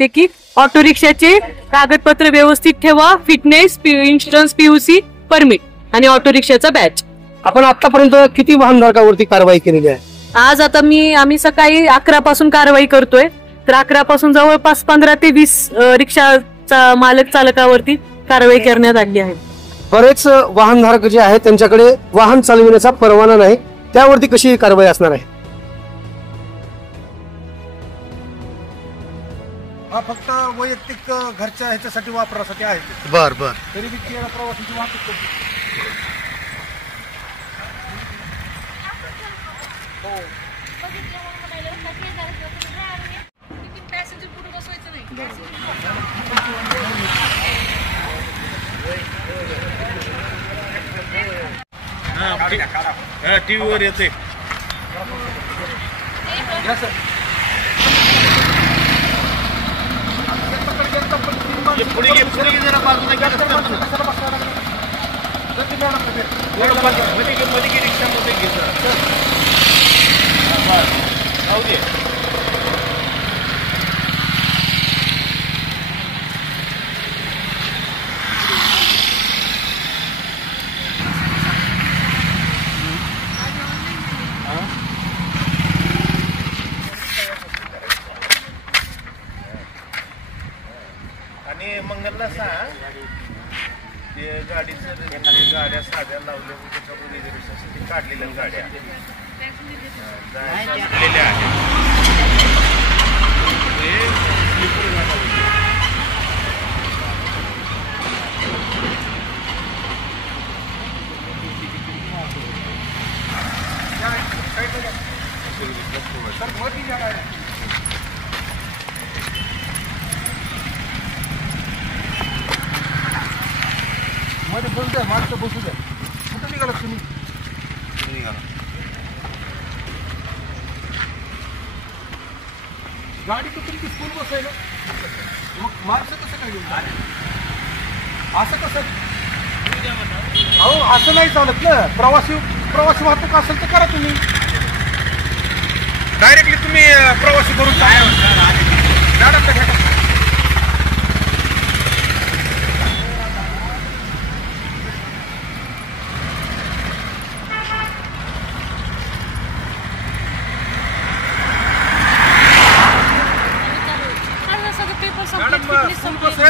सांगते की ऑटो रिक्षाचे कागदपत्र व्यवस्थित ठेवा, फिटनेस, इन्शुरन्स, पीयूसी, परमिट आणि ऑटो रिक्षाचा बॅच. आपण आतापर्यंत किती वाहनधारकावरती कारवाई केलेली आहे? आज आता आम्ही सकाळी 11 पासून कारवाई करतोय, तर 11 पासून जवळपास 15 ते 20 रिक्षाचा मालक चालकावरती कारवाई करण्यात आली आहे. बरेच वाहनधारक जे आहेत त्यांच्याकडे वाहन चालविण्याचा परवाना नाही, त्यावरती कशी कारवाई असणार आहे? हा फक्त वैयक्तिक घरच्या ह्याच्यासाठी वापरासाठी आहे. बर बर. तरी बी प्रवासाची वाहतूक करतो. टीव्हीवर येते. पुढे जरा बाजूला मध्ये रिक्षामध्ये घेतो. आणि मंगलला सांग ते गाड्या साध्या लावल्या त्याच्यावर रिझर्वेशनसाठी काढलेल्या गाड्या झालेल्या आहेत. मध्ये बसू द्या, माणसं बसू द्या. कुठं निघाला तुम्ही? गाडी तर तुमची स्कूल बस आहे ना, मग माणसं कसं काय घेऊन असं कसं? अहो असं नाही चालत ना. प्रवासी वाहतूक असेल तर करा तुम्ही. डायरेक्टली तुम्ही प्रवासी करून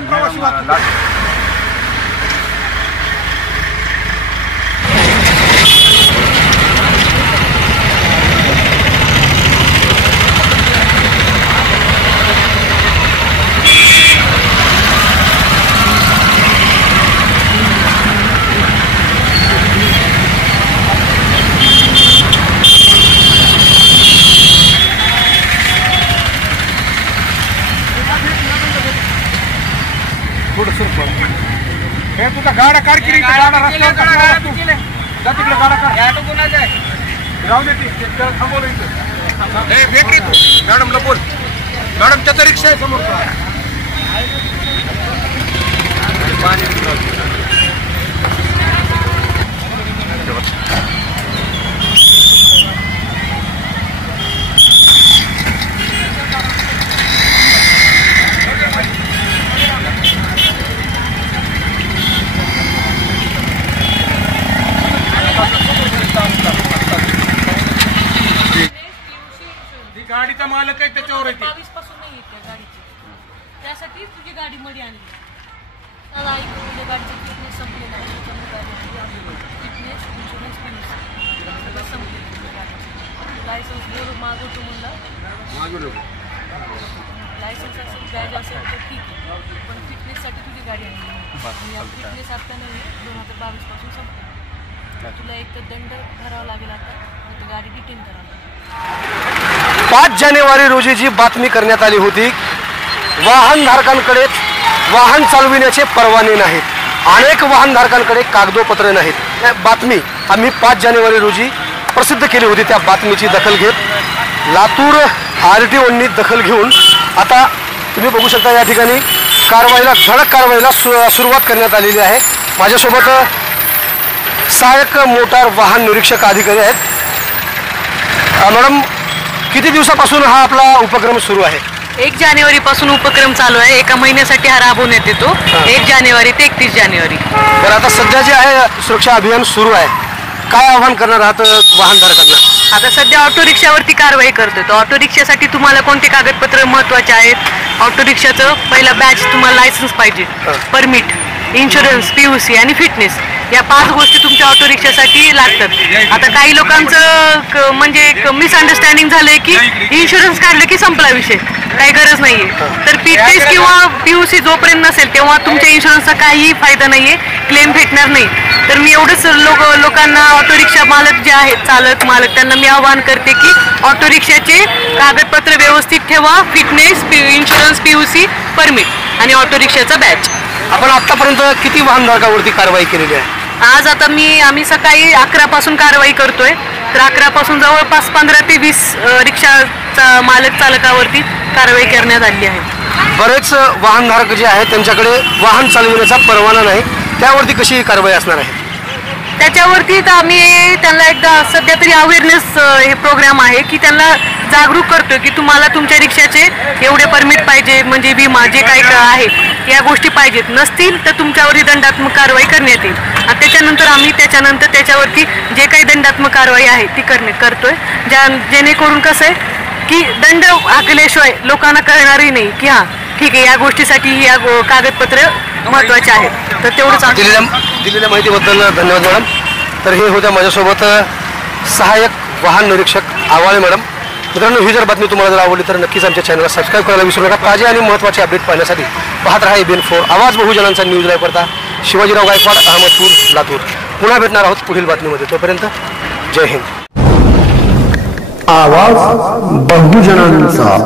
प्रवासी वाहतूक. हे तुझा गाडा काढ की गाडा रस्त्यावर जा तिकडे गाडा काढ. राहू दे ते थांबवलं इथं. हे भेट तू मॅडमला बोल. मॅडमच्या तर रिक्षा आहे समोर. गाडीचा मालक आहे त्याच्यावर येते. 22 पासून नाही येते गाडीची, त्यासाठी तुझी गाडी मध्ये आणली. गाडीचं फिटनेस संपलेलं आहे, फिटनेस, इन्शुरन्स, सगळं संपलेलं गाडी. लायसन्स बरोबर मागवतो म्हणलं. लायसन्स असेल, बॅज असेल तर ठीक आहे, पण फिटनेससाठी तुझी गाडी आणली. आणि फिटनेस आता नाही, 2022 पासून संपलं. तुला एक तर दंड भरावा लागेल आता, तर गाडी डिटेन करावं लागेल. 5 जानेवारी रोजी जी बातमी करण्यात आली होती, वाहनधारकांकडे वाहन चालविण्याचे परवाने नाहीत, अनेक वाहनधारकांकडे कागदोपत्र नाहीत. बातमी आम्ही 5 जानेवारी रोजी प्रसिद्ध केली होती. त्या बातमीची दखल घेत लातूर RTOनी दखल घेऊन आता तुम्ही बघू शकता या ठिकाणी धडक कारवाईला सुरुवात करण्यात आलेली आहे. माझ्यासोबत सहाय्यक मोटार वाहन निरीक्षक अधिकारी आहेत. मॅडम, किती दिवसापासून हा आपला उपक्रम सुरू आहे? 1 जानेवारीपासून उपक्रम चालू आहे. एका महिन्यासाठी हा राबवण्यात येतो. 1 जानेवारी ते 31 जानेवारी. तर आता सध्या जे आहे सुरक्षा अभियान सुरू आहे, काय आव्हान करणार आहात वाहनधारकांना? आता सध्या ऑटो रिक्षावरती कारवाई करतोय. तर ऑटो रिक्षासाठी तुम्हाला कोणते कागदपत्र महत्त्वाचे आहेत? ऑटो रिक्षाचं पहिला बॅच, तुम्हाला लायसन्स पाहिजे, परमिट, इन्शुरन्स, PUC आणि फिटनेस, या 5 गोष्टी तुमच्या ऑटो रिक्षासाठी लागतात. आता काही लोकांचं म्हणजे एक मिसअंडरस्टँडिंग झालंय की इन्शुरन्स काढलं की संपला विषय, काही गरज नाहीये. तर फिटनेस किंवा PUC जोपर्यंत नसेल तेव्हा तुमच्या इन्शुरन्सचा काहीही फायदा नाहीये, क्लेम भेटणार नाही. तर मी एवढंच लोकांना, ऑटो रिक्षा मालक जे आहेत, चालक मालक, त्यांना मी आवाहन करते की ऑटो रिक्षाचे कागदपत्र व्यवस्थित ठेवा, फिटनेस, इन्शुरन्स, PUC, परमिट आणि ऑटो रिक्षाचा बॅच. आपण आतापर्यंत किती वाहनधारकावरती कारवाई केलेली आहे? आज आता आम्ही सकाळी 11 पासून कारवाई करतोय. तर 11 पासून जवळपास 15 ते 20 रिक्षाचा मालक चालकावरती कारवाई करण्यात आली आहे. बरेच वाहनधारक जे आहेत त्यांच्याकडे वाहन चालविण्याचा परवाना नाही, त्यावरती कशी कारवाई असणार आहे? त्याच्यावरती तर आम्ही त्यांना एकदा सध्या तरी अवेअरनेस हे प्रोग्राम आहे की त्यांना जागरूक करतोय की तुम्हाला तुमच्या रिक्षाचे एवढे परमिट पाहिजे, म्हणजे विमा जे काही आहे या गोष्टी पाहिजेत. नसतील तर तुमच्यावरती दंडात्मक कारवाई करण्यात येईल. आणि त्याच्यानंतर आम्ही त्याच्यावरती जे काही दंडात्मक कारवाई आहे ती करतोय, जेणेकरून कसं आहे की दंड आखल्याशिवाय लोकांना कळणारही नाही की हां ठीक आहे, या गोष्टीसाठी या कागदपत्र महत्त्वाचे आहेत. तर तेवढंच दिलेल्या माहितीबद्दल धन्यवाद मॅडम. तर हे होत्या माझ्यासोबत सहाय्यक वाहन निरीक्षक आवाळे मॅडम. मित्रांनो, ही जर बातमी तुम्हाला जर आवडली तर नक्कीच आमच्या चॅनलला सबस्क्राईब करायला विसरू नका. ताजे आणि महत्त्वाचे अपडेट पाहण्यासाठी पाहत राहा ABN4 आवाज बहुजनांचा न्यूज लाईव्ह करता. शिवाजीराव गायकवाड, अहमदपूर, लातूर. पुन्हा भेटणार आहोत पुढील बातमीमध्ये. तोपर्यंत जय हिंद. आवाज बहुजनांचा.